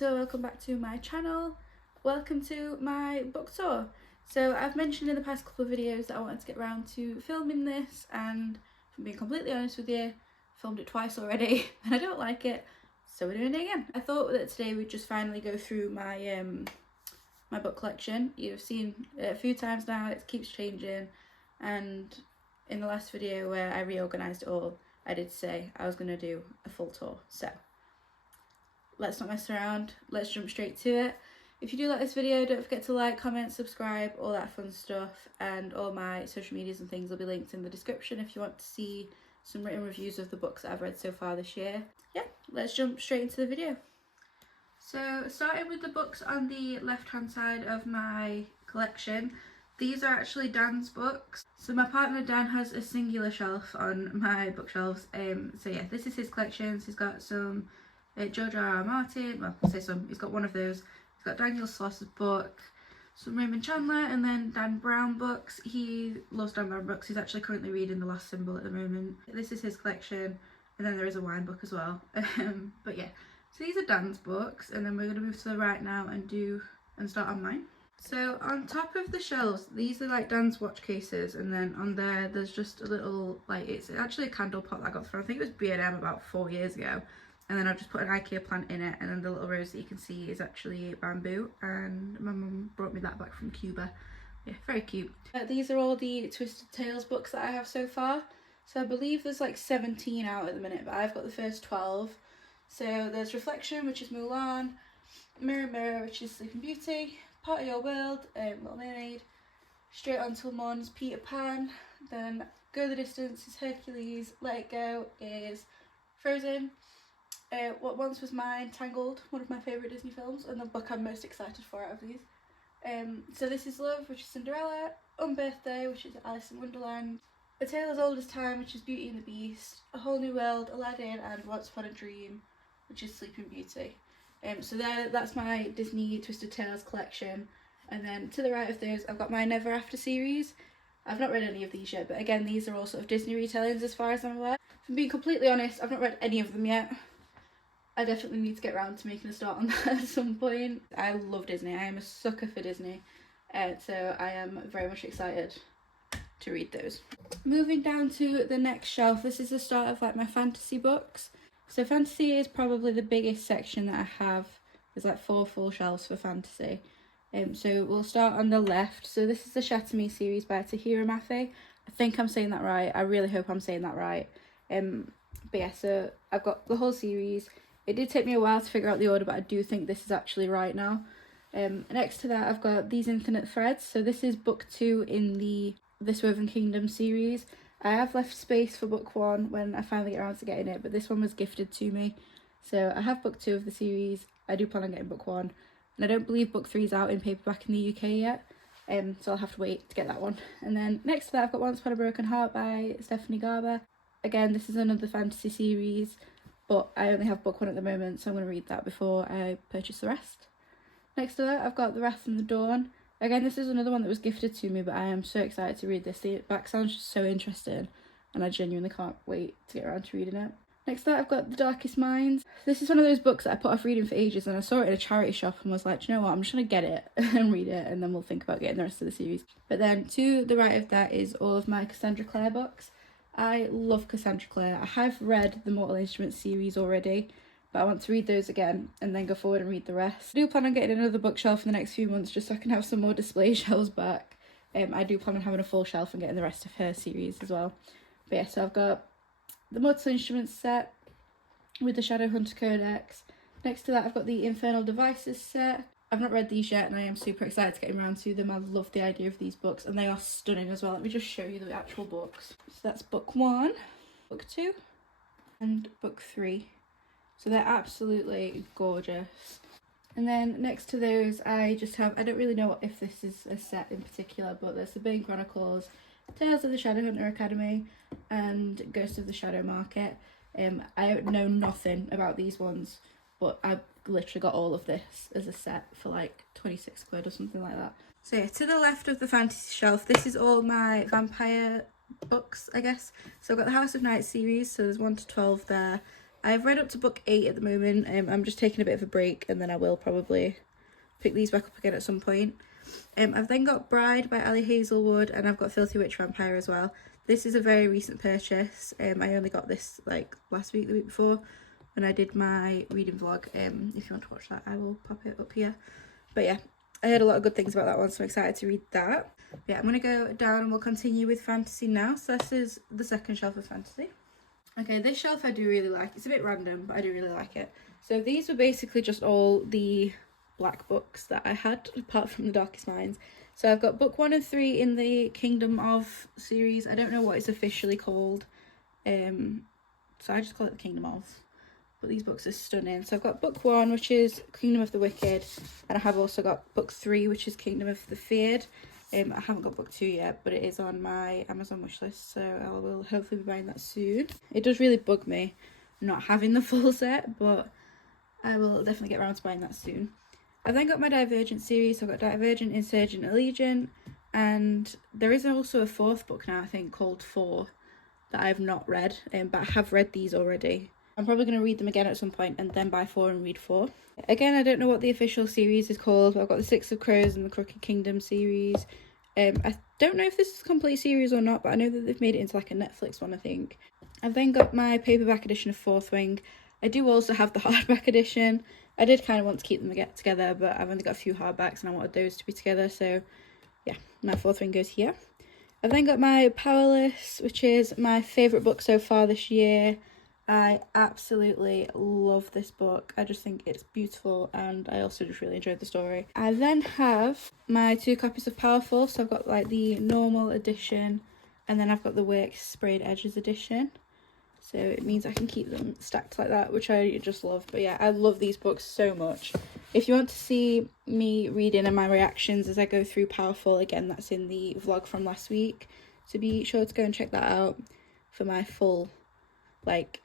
welcome back to my channel. Welcome to my book tour. So I've mentioned in the past couple of videos that I wanted to get around to filming this, and if I'm being completely honest with you, I filmed it twice already and I don't like it, so we're doing it again. I thought that today we'd just finally go through my my book collection. You've seen it a few times now, it keeps changing, and in the last video where I reorganised it all, I did say I was going to do a full tour. So let's not mess around, let's jump straight to it. If you do like this video, don't forget to like, comment, subscribe, all that fun stuff, and all my social medias and things will be linked in the description if you want to see some written reviews of the books that I've read so far this year. Yeah, let's jump straight into the video. So starting with the books on the left hand side of my collection, these are actually Dan's books. So my partner Dan has a singular shelf on my bookshelves. So yeah, this is his collection. So he's got some George R.R. Martin, well, I'll say some, he's got one of those. He's got Daniel Sloss's book, some Raymond Chandler, and then Dan Brown books. He loves Dan Brown books. He's actually currently reading The Last Symbol at the moment. This is his collection, and then there is a wine book as well. But yeah, so these are Dan's books, and then we're going to move to the right now and start on mine. So on top of the shelves, these are like Dan's watch cases, and then on there's just a little, like, it's actually a candle pot that I got from, I think it was B&M about 4 years ago. And then I've just put an IKEA plant in it, and then the little rose that you can see is actually bamboo, and my mum brought me that back from Cuba. Yeah, very cute. These are all the Twisted Tales books that I have so far. So I believe there's like 17 out at the minute, but I've got the first 12. So there's Reflection, which is Mulan, Mirror Mirror, which is Sleeping Beauty, Part of Your World, Little Mermaid, Straight on Till Morn is Peter Pan, then Go the Distance is Hercules, Let It Go is Frozen, What Once Was Mine, Tangled, one of my favourite Disney films, and the book I'm most excited for out of these. So This Is Love, which is Cinderella, Unbirthday, which is Alice in Wonderland, A Tale as Old as Time, which is Beauty and the Beast, A Whole New World, Aladdin, and Once Upon a Dream, which is Sleeping Beauty. So that's my Disney Twisted Tales collection, and then to the right of those I've got my Never After series. I've not read any of these yet, but again, these are all sort of Disney retellings as far as I'm aware. If I'm being completely honest, I've not read any of them yet. I definitely need to get around to making a start on that at some point. I love Disney, I am a sucker for Disney, so I am very much excited to read those. Moving down to the next shelf, this is the start of like my fantasy books. So fantasy is probably the biggest section that I have. There's like 4 full shelves for fantasy. So we'll start on the left. So this is the Shatter Me series by Tahira Mafi. I think I'm saying that right. I really hope I'm saying that right. But yeah, so I've got the whole series. It did take me a while to figure out the order, but I do think this is actually right now. Next to that, I've got These Infinite Threads. So this is book 2 in the This Woven Kingdom series. I have left space for book 1 when I finally get around to getting it, but this one was gifted to me. So I have book 2 of the series. I do plan on getting book 1. And I don't believe book 3 is out in paperback in the UK yet. So I'll have to wait to get that one. And then next to that, I've got Once Upon a Broken Heart by Stephanie Garber. Again, this is another fantasy series, but I only have book 1 at the moment, so I'm going to read that before I purchase the rest. Next to that, I've got The Wrath and the Dawn. Again, this is another one that was gifted to me, but I am so excited to read this. The back sounds just so interesting, and I genuinely can't wait to get around to reading it. Next to that, I've got The Darkest Minds. This is one of those books that I put off reading for ages, and I saw it in a charity shop and was like, do you know what, I'm just going to get it and read it, and then we'll think about getting the rest of the series. But then to the right of that is all of my Cassandra Clare books. I love Cassandra Clare. I have read the Mortal Instruments series already, but I want to read those again and then go forward and read the rest. I do plan on getting another bookshelf in the next few months just so I can have some more display shelves back. I do plan on having a full shelf and getting the rest of her series as well. But yeah, so I've got the Mortal Instruments set with the Shadowhunter Codex. Next to that, I've got the Infernal Devices set. I've not read these yet, and I am super excited to get around to them. I love the idea of these books, and they are stunning as well. Let me just show you the actual books. So that's book 1, book 2, and book 3. So they're absolutely gorgeous. And then next to those, I just have, I don't really know if this is a set in particular, but there's the Bane Chronicles, Tales of the Shadowhunter Academy, and Ghost of the Shadow Market. I know nothing about these ones, but I've literally got all of this as a set for like 26 quid or something like that. So yeah, to the left of the fantasy shelf, this is all my vampire books, I guess. So I've got the House of Night series, so there's 1 to 12 there. I've read up to book 8 at the moment. I'm just taking a bit of a break, and then I will probably pick these back up again at some point. I've then got Bride by Ali Hazelwood, and I've got Filthy Witch Vampire as well. This is a very recent purchase. I only got this like last week, the week before, when I did my reading vlog. If you want to watch that, I will pop it up here. But yeah, I heard a lot of good things about that one, so I'm excited to read that. But yeah, I'm going to go down and we'll continue with fantasy now. So this is the second shelf of fantasy. Okay, this shelf I do really like. It's a bit random, but I do really like it. So these were basically just all the black books that I had, apart from The Darkest Minds. So I've got book 1 and 3 in the Kingdom of series. I don't know what it's officially called. So I just call it the Kingdom of. But these books are stunning. So I've got book 1, which is Kingdom of the Wicked. And I have also got book 3, which is Kingdom of the Feared. I haven't got book 2 yet, but it is on my Amazon wishlist, so I will hopefully be buying that soon. It does really bug me not having the full set, but I will definitely get around to buying that soon. I've then got my Divergent series, so I've got Divergent, Insurgent, Allegiant, and there is also a 4th book now, I think, called 4, that I have not read, but I have read these already. I'm probably going to read them again at some point and then buy 4 and read 4. Again, I don't know what the official series is called, but I've got the Six of Crows and the Crooked Kingdom series. I don't know if this is a complete series or not, but I know that they've made it into like a Netflix one, I think. I've then got my paperback edition of Fourth Wing. I do also have the hardback edition. I did kind of want to keep them together, but I've only got a few hardbacks and I wanted those to be together, so yeah, my Fourth Wing goes here. I've then got my Powerless, which is my favourite book so far this year. I absolutely love this book. I just think it's beautiful, and I also just really enjoyed the story. I then have my 2 copies of Powerful, so I've got like the normal edition, and then I've got the Works Sprayed Edges edition. So it means I can keep them stacked like that, which I just love. But yeah, I love these books so much. If you want to see me reading and my reactions as I go through Powerful, again, that's in the vlog from last week. So be sure to go and check that out for my full, like,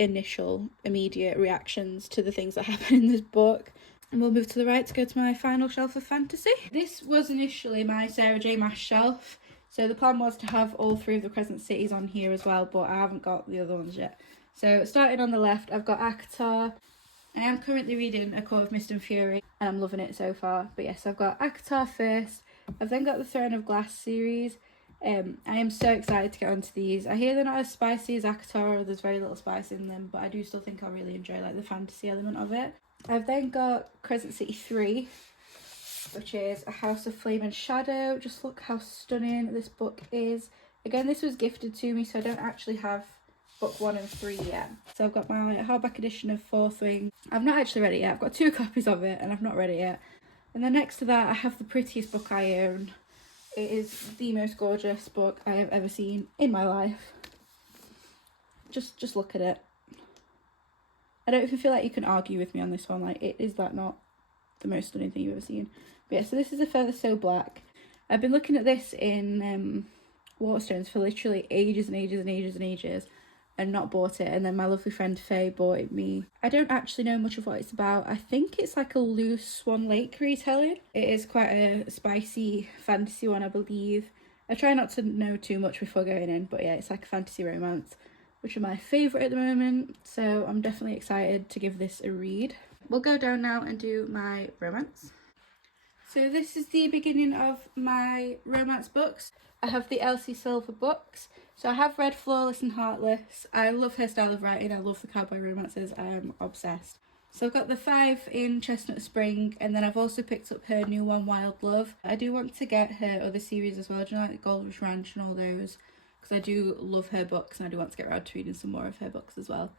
initial immediate reactions to the things that happen in this book. And we'll move to the right to go to my final shelf of fantasy. This was initially my Sarah J Maas shelf, so the plan was to have all 3 of the Crescent Cities on here as well, but I haven't got the other ones yet. So starting on the left, I've got ACOTAR. I am currently reading A Court of Mist and Fury, and I'm loving it so far. But yes, I've got ACOTAR first. I've then got the Throne of Glass series. I am so excited to get onto these. I hear they're not as spicy as ACOTAR, or there's very little spice in them, but I do still think I'll really enjoy like the fantasy element of it. I've then got Crescent City 3, which is A House of Flame and Shadow. Just look how stunning this book is. Again, this was gifted to me, so I don't actually have book 1 and 3 yet. So I've got my hardback edition of Fourth Wing. I've not actually read it yet. I've got 2 copies of it and I've not read it yet. And then next to that, I have the prettiest book I own. It is the most gorgeous book I have ever seen in my life. Just look at it. I don't even feel like you can argue with me on this one. Like, is that not the most stunning thing you've ever seen? But yeah, so this is A Feather So Black. I've been looking at this in Waterstones for literally ages and ages and ages and ages, and not bought it. And then my lovely friend Faye bought it me. I don't actually know much of what it's about. I think it's like a loose Swan Lake retelling. It is quite a spicy fantasy one, I believe. I try not to know too much before going in, but yeah, it's like a fantasy romance, which are my favourite at the moment. So I'm definitely excited to give this a read. We'll go down now and do my romance. So this is the beginning of my romance books. I have the Elsie Silver books. So I have read Flawless and Heartless. I love her style of writing. I love the cowboy romances. I am obsessed. So I've got the 5 in Chestnut Spring, and then I've also picked up her new one, Wild Love. I do want to get her other series as well. Do you know, like Gold Rush Ranch and all those? Because I do love her books, and I do want to get around to reading some more of her books as well.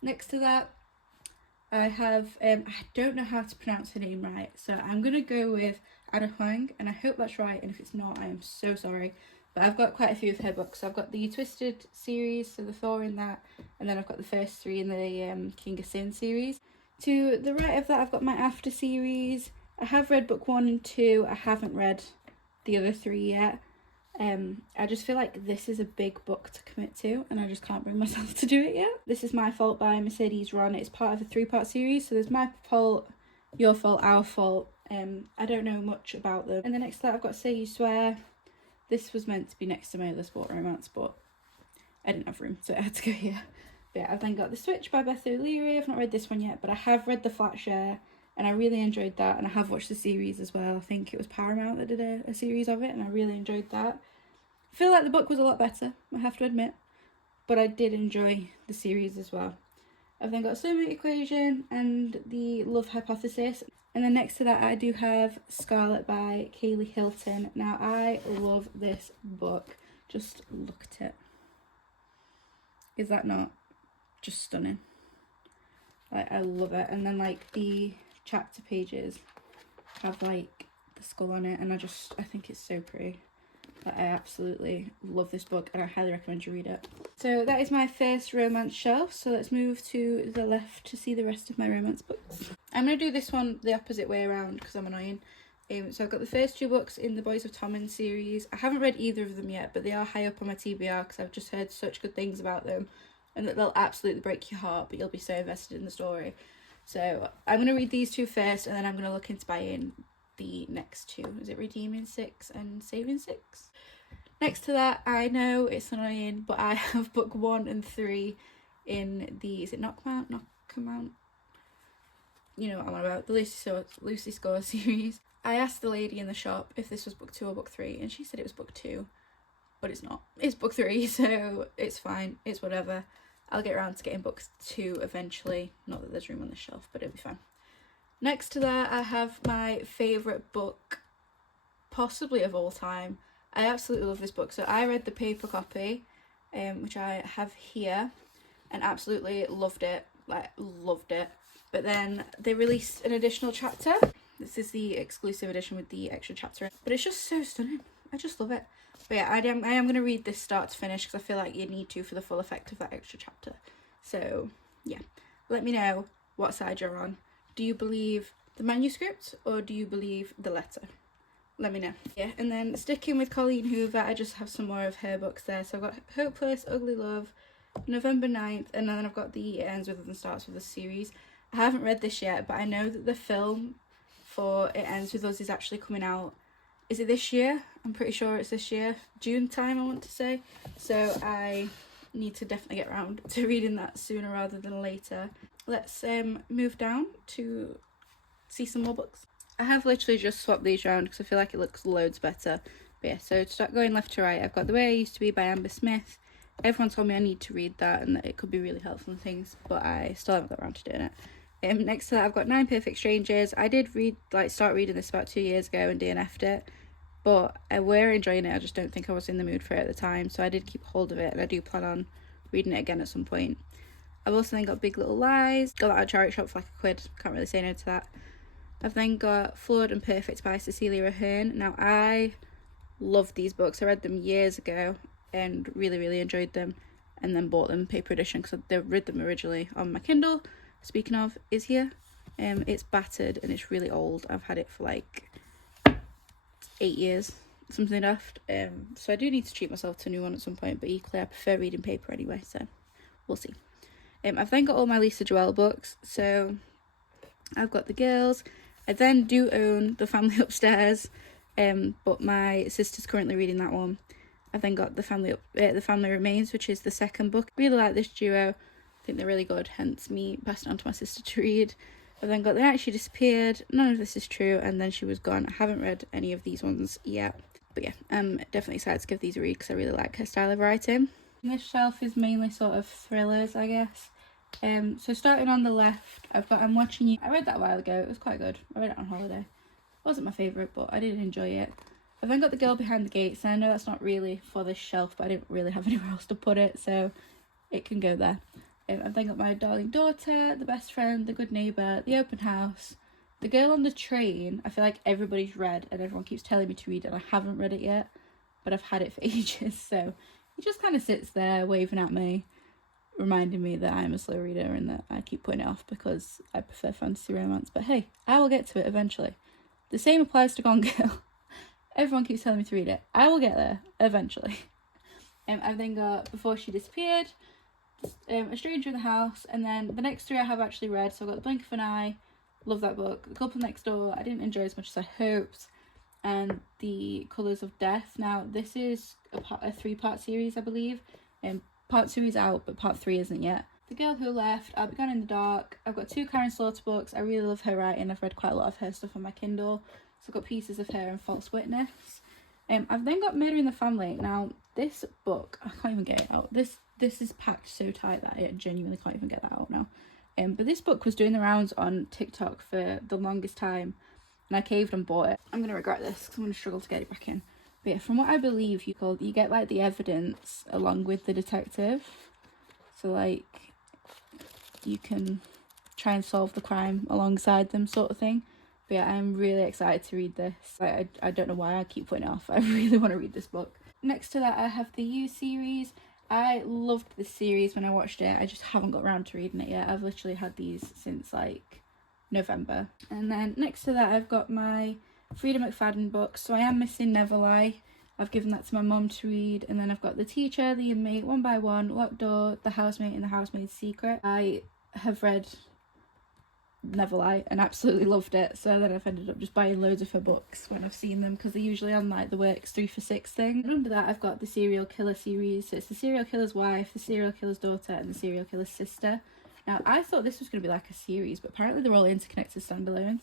Next to that, I have, I don't know how to pronounce her name right, so I'm going to go with Anna Huang, and I hope that's right, and if it's not, I am so sorry. But I've got quite a few of her books. So I've got the Twisted series, so the Thor in that, and then I've got the first 3 in the King of Sin series. To the right of that, I've got my After series. I have read book 1 and 2. I haven't read the other 3 yet. I just feel like this is a big book to commit to, and I just can't bring myself to do it yet. This is My Fault by Mercedes Ron. It's part of a 3-part series, so there's My Fault, Your Fault, Our Fault. I don't know much about them. And then next to that, I've got Say You Swear. This was meant to be next to my other sport romance, but I didn't have room, so I had to go here. But yeah, I've then got The Switch by Beth O'Leary. I've not read this one yet, but I have read The Flat Share, and I really enjoyed that, and I have watched the series as well. I think it was Paramount that did a series of it, and I really enjoyed that. I feel like the book was a lot better, I have to admit, but I did enjoy the series as well. I've then got Swimming Equation and The Love Hypothesis, and then next to that I do have Scarlet by Kaylee Hilton. Now I love this book, just look at it. Is that not just stunning? Like, I love it. And then like the chapter pages have like the skull on it, and I think it's so pretty. Like, I absolutely love this book, and I highly recommend you read it. So that is my first romance shelf, so let's move to the left to see the rest of my romance books. I'm going to do this one the opposite way around because I'm annoying. So I've got the first 2 books in the Boys of Tommen series. I haven't read either of them yet, but they are high up on my TBR because I've just heard such good things about them, and that they'll absolutely break your heart, but you'll be so invested in the story. So I'm going to read these 2 first, and then I'm going to look into buying the next 2. Is it Redeeming 6 and Saving 6? Next to that, I know it's annoying, but I have book 1 and 3 in the, is it Knockmount? You know what I'm on about, the Lucy Score series. I asked the lady in the shop if this was book 2 or book 3, and she said it was book 2, but it's not. It's book 3, so it's fine. It's whatever. I'll get around to getting book 2 eventually. Not that there's room on the shelf, but it'll be fine. Next to that, I have my favourite book, possibly of all time. I absolutely love this book. So I read the paper copy, which I have here, and absolutely loved it. Like, loved it. But then they released an additional chapter. This is the exclusive edition with the extra chapter, but it's just so stunning. I just love it. But yeah, I am going to read this start to finish because I feel like you need to for the full effect of that extra chapter. So yeah, let me know what side you're on. Do you believe the manuscript or do you believe the letter? Let me know. Yeah, and then sticking with Colleen Hoover, I just have some more of her books there. So I've got Hopeless, Ugly Love, November 9th, and then I've got the It Ends With and Starts With Us series. I haven't read this yet, but I know that the film for It Ends With Us is actually coming out. Is it this year? I'm pretty sure it's this year. June time, I want to say. So I need to definitely get around to reading that sooner rather than later. Let's move down to see some more books. I have literally just swapped these around because I feel like it looks loads better. But yeah, so to start going left to right, I've got The Way I Used to Be by Amber Smith. Everyone told me I need to read that and that it could be really helpful and things, but I still haven't got around to doing it. Next to that, I've got 9 Perfect Strangers. I did start reading this about 2 years ago and DNF'd it, but I were enjoying it. I just don't think I was in the mood for it at the time, so I did keep hold of it, and I do plan on reading it again at some point. I've also then got Big Little Lies. Got that at a charity shop for like £1. Can't really say no to that. I've then got Flawed and Perfect by Cecilia Ahern. Now, I love these books. I read them years ago and really, really enjoyed them, and then bought them paper edition because I read them originally on my Kindle. Speaking of, is here. It's battered and it's really old. I've had it for like 8 years, something daft. So I do need to treat myself to a new one at some point, but equally I prefer reading paper anyway, so we'll see. I've then got all my Lisa Joelle books. So I've got The Girls. I then do own The Family Upstairs, but my sister's currently reading that one. I've then got The Family Remains, which is the second book. Really like this duo. I think they're really good, hence me passing on to my sister to read. I've then got The Night She Disappeared. None of this is true, and Then She Was Gone. I haven't read any of these ones yet, but yeah, I'm definitely excited to give these a read because I really like her style of writing. This shelf is mainly sort of thrillers, I guess. So starting on the left, I've got I'm Watching You. I read that a while ago. It was quite good. I read it on holiday. It wasn't my favourite, but I did enjoy it. I've then got The Girl Behind the Gates, and I know that's not really for this shelf, but I didn't really have anywhere else to put it, so it can go there. I've then got My Darling Daughter, The Best Friend, The Good Neighbour, The Open House, The Girl on the Train. I feel like everybody's read and everyone keeps telling me to read it, and I haven't read it yet, but I've had it for ages, so it just kind of sits there waving at me, reminding me that I'm a slow reader and that I keep putting it off because I prefer fantasy romance. But hey, I will get to it eventually. The same applies to Gone Girl. Everyone keeps telling me to read it. I will get there eventually. I've then got Before She Disappeared, A Stranger in the House, and then the next 3 I have actually read. So I've got The Blink of an Eye, love that book. The Couple Next Door, I didn't enjoy as much as I hoped, and The Colours of Death. Now this is a 3-part series, I believe. Part 2 is out, but part 3 isn't yet. The Girl Who Left, I'll Be Gone in the Dark. I've got 2 Karen Slaughter books. I really love her writing. I've read quite a lot of her stuff on my Kindle. So I've got Pieces of Her and False Witness. I've then got Murder in the Family. Now, this book, I can't even get it out. This is packed so tight that I genuinely can't even get that out now. But this book was doing the rounds on TikTok for the longest time, and I caved and bought it. I'm going to regret this because I'm going to struggle to get it back in. But yeah, from what I believe, you get like the evidence along with the detective. So like, you can try and solve the crime alongside them, sort of thing. But yeah, I'm really excited to read this. I don't know why I keep putting it off. I really want to read this book. Next to that, I have the You series. I loved this series when I watched it. I just haven't got around to reading it yet. I've literally had these since like November. And then next to that, I've got my Frida McFadden books. So I am missing Never Lie. I've given that to my mum to read. And then I've got The Teacher, The Inmate, One by One, Locked Door, The Housemate, and The Housemaid's Secret. I have read Never Lie and absolutely loved it, so then I've ended up just buying loads of her books when I've seen them, because they're usually on like the Works 3 for 6 thing. And under that, I've got the Serial Killer series. So it's the Serial Killer's Wife, the Serial Killer's Daughter, and the Serial Killer's Sister. Now, I thought this was going to be like a series, but apparently they're all interconnected standalones.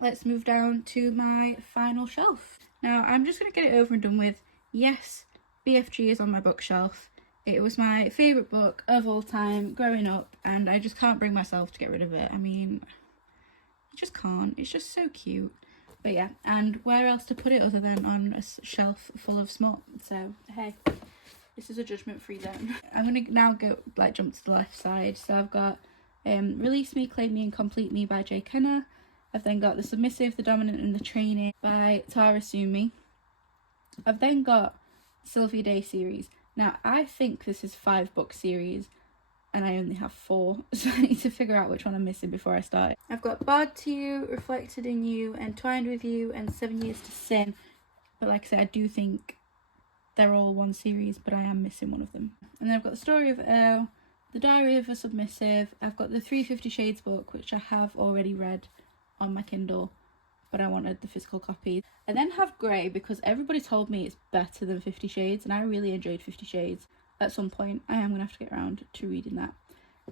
Let's move down to my final shelf. Now, I'm just going to get it over and done with. Yes, BFG is on my bookshelf. It was my favourite book of all time growing up, and I just can't bring myself to get rid of it. I mean, you just can't. It's just so cute. But yeah, and where else to put it other than on a shelf full of smut? So, hey, this is a judgment-free zone. I'm going to now jump to the left side. So I've got Release Me, Claim Me and Complete Me by Jay Kenner. I've then got The Submissive, The Dominant and The Training by Tara Sumi. I've then got Sylvia Day series. Now, I think this is 5-book series, and I only have 4, so I need to figure out which one I'm missing before I start. I've got Barred to You, Reflected in You, Entwined with You, and 7 Years to Sin. But like I said, I do think they're all one series, but I am missing one of them. And then I've got The Story of Earl, The Diary of a Submissive. I've got the 3 50 Shades book, which I have already read on my Kindle, but I wanted the physical copy. I then have Grey, because everybody told me it's better than 50 Shades, and I really enjoyed 50 Shades. At some point, I am going to have to get around to reading that.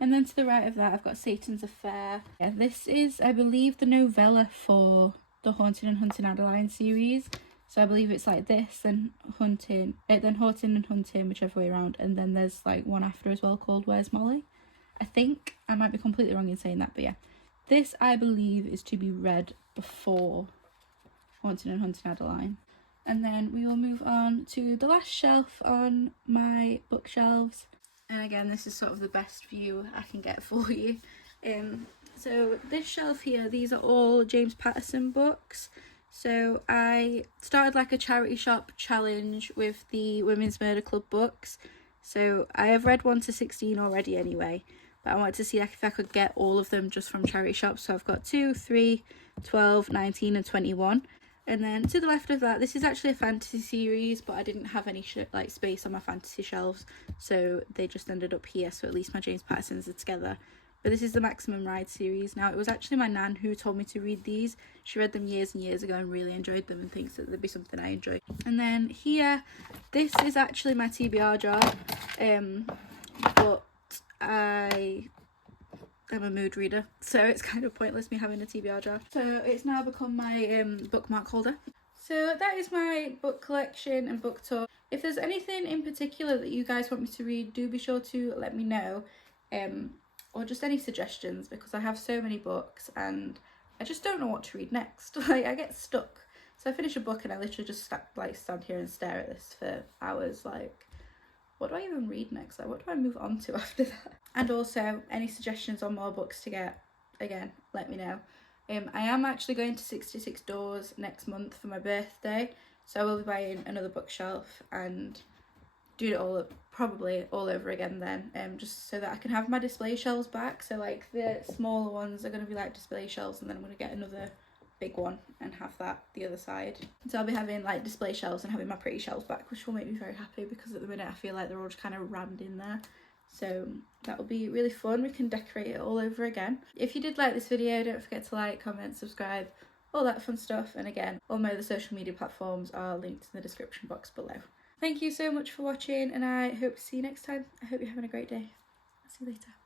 And then to the right of that, I've got Satan's Affair. Yeah, this is, I believe, the novella for the Haunting and Hunting Adeline series. So I believe it's like this, then Haunting and Hunting, whichever way around. And then there's like one after as well called Where's Molly? I think. I might be completely wrong in saying that, but yeah. This, I believe, is to be read before Haunting and Hunting Adeline. And then we will move on to the last shelf on my bookshelves. And again, this is sort of the best view I can get for you. So this shelf here, these are all James Patterson books. So I started like a charity shop challenge with the Women's Murder Club books. So I have read 1 to 16 already anyway. But I wanted to see if I could get all of them just from charity shops. So I've got 2, 3, 12, 19 and 21. And then to the left of that, this is actually a fantasy series, but I didn't have any space on my fantasy shelves, so they just ended up here, so at least my James Pattersons are together. But this is the Maximum Ride series. Now, it was actually my nan who told me to read these. She read them years and years ago and really enjoyed them and thinks that they'd be something I enjoy. And then here, this is actually my TBR jar, but I am a mood reader, so it's kind of pointless me having a TBR jar. So it's now become my bookmark holder. So that is my book collection and book tour. If there's anything in particular that you guys want me to read, do be sure to let me know, or just any suggestions, because I have so many books and I just don't know what to read next. Like, I get stuck. So I finish a book and I literally just stand here and stare at this for hours, like, what do I even read next? Like, what do I move on to after that? And also, any suggestions on more books to get, again, let me know. I am actually going to 66 Doors next month for my birthday, so I will be buying another bookshelf and do it all probably all over again then, just so that I can have my display shelves back. So like the smaller ones are going to be like display shelves, and then I'm going to get another big one and have that the other side. So I'll be having like display shelves and having my pretty shelves back, which will make me very happy, because at the minute I feel like they're all just kind of rammed in there. So that will be really fun. We can decorate it all over again. If you did like this video, don't forget to like, comment, subscribe, all that fun stuff. And again, all my other social media platforms are linked in the description box below. Thank you so much for watching, and I hope to see you next time. I hope you're having a great day. I'll see you later.